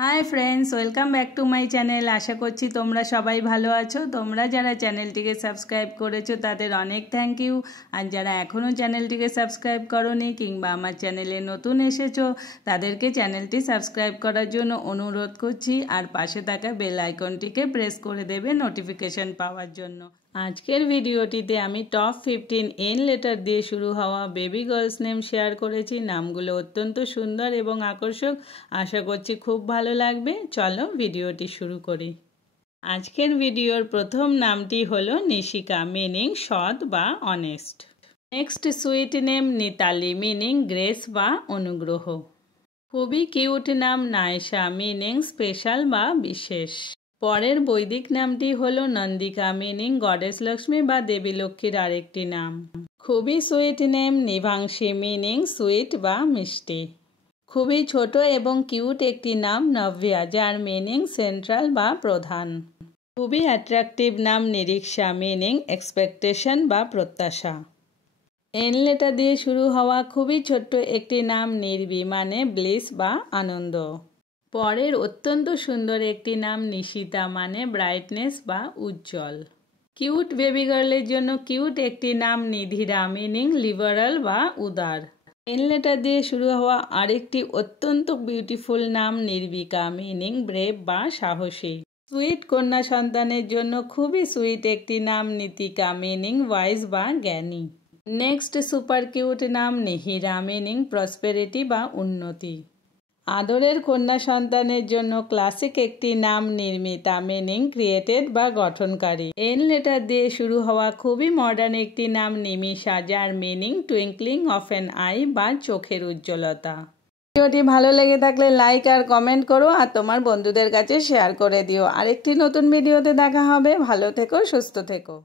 Hi friends welcome back to my channel. आशा करছি তোমরা সবাই ভালো আছো। তোমরা যারা চ্যানেলটিকে সাবস্ক্রাইব করেছো তাদের অনেক থ্যাংক ইউ। আর যারা এখনও চ্যানেলটিকে সাবস্ক্রাইব করোনি কিংবা আমার চ্যানেলে নতুন এসেছো তাদেরকে চ্যানেলটি সাবস্ক্রাইব করার জন্য অনুরোধ করছি। আর পাশে থাকা বেল আইকনটিকে প্রেস করে দেবে নোটিফিকেশন পাওয়ার জন্য। আজকের ভিডিওটিতে আমি টপ 15 এন লেটার দিয়ে শুরু হওয়া বেবি গার্লস নেম শেয়ার করেছি। নামগুলো অত্যন্ত সুন্দর এবং আকর্ষক। আশা করছি খুব ভালো লাগবে। চলো ভিডিওটি শুরু করি। আজকের ভিডিওর প্রথম নামটি হলো নিশিকা, মিনিং সৎ বা honest. Next sweet name Nitali, meaning grace বা অনুগ্রহ। খুবই কিউট নাম নায়শা, মিনিং স্পেশাল বা বিশেষ। পরের বৈদিক নামটি হলো নন্দিকা, মিনিং গডেস লক্ষ্মী বা দেবী লক্ষ্মীর আরেকটি নাম। খুবই সুইট নেম নিভাংশী, মিনিং সুইট বা মিষ্টি। খুবই ছোট এবং কিউট একটি নাম নভ্যা, যার মিনিং সেন্ট্রাল বা প্রধান। খুবই অ্যাট্রাকটিভ নাম নিরীক্ষা, মিনিং এক্সপেকটেশন বা প্রত্যাশা। এন লেটার দিয়ে শুরু হওয়া খুবই ছোট্ট একটি নাম নির্বি, মানে ব্লিস বা আনন্দ। পরের অত্যন্ত সুন্দর একটি নাম নিশিতা, মানে ব্রাইটনেস বা উজ্জ্বল। কিউট বেবি গার্লের জন্য কিউট একটি নাম নিধিরা, মিনিং লিবারাল বা উদার। এন লেটার দিয়ে শুরু হওয়া আরেকটি অত্যন্ত বিউটিফুল নাম নির্বিকা, মিনিং ব্রেভ বা সাহসী। সুইট কন্যা সন্তানের জন্য খুবই সুইট একটি নাম নীতিকা, মিনিং ওয়াইজ বা জ্ঞানী। নেক্সট সুপার কিউট নাম নিহিরা, মিনিং প্রসপেরিটি বা উন্নতি। আদরের কন্যা সন্তানের জন্য ক্লাসিক একটি নাম নির্মিতা, মিনিং ক্রিয়েটেড বা গঠনকারী। এন লেটার দিয়ে শুরু হওয়া খুবই মডার্ন একটি নাম নিমিষা, যার meaning twinkling of an I বা চোখের উজ্জ্বলতা। ভিডিওটি ভালো লেগে থাকলে লাইক আর কমেন্ট করো আর তোমার বন্ধুদের কাছে শেয়ার করে দিও। আরেকটি নতুন ভিডিওতে দেখা হবে। ভালো থেকো, সুস্থ থেকো।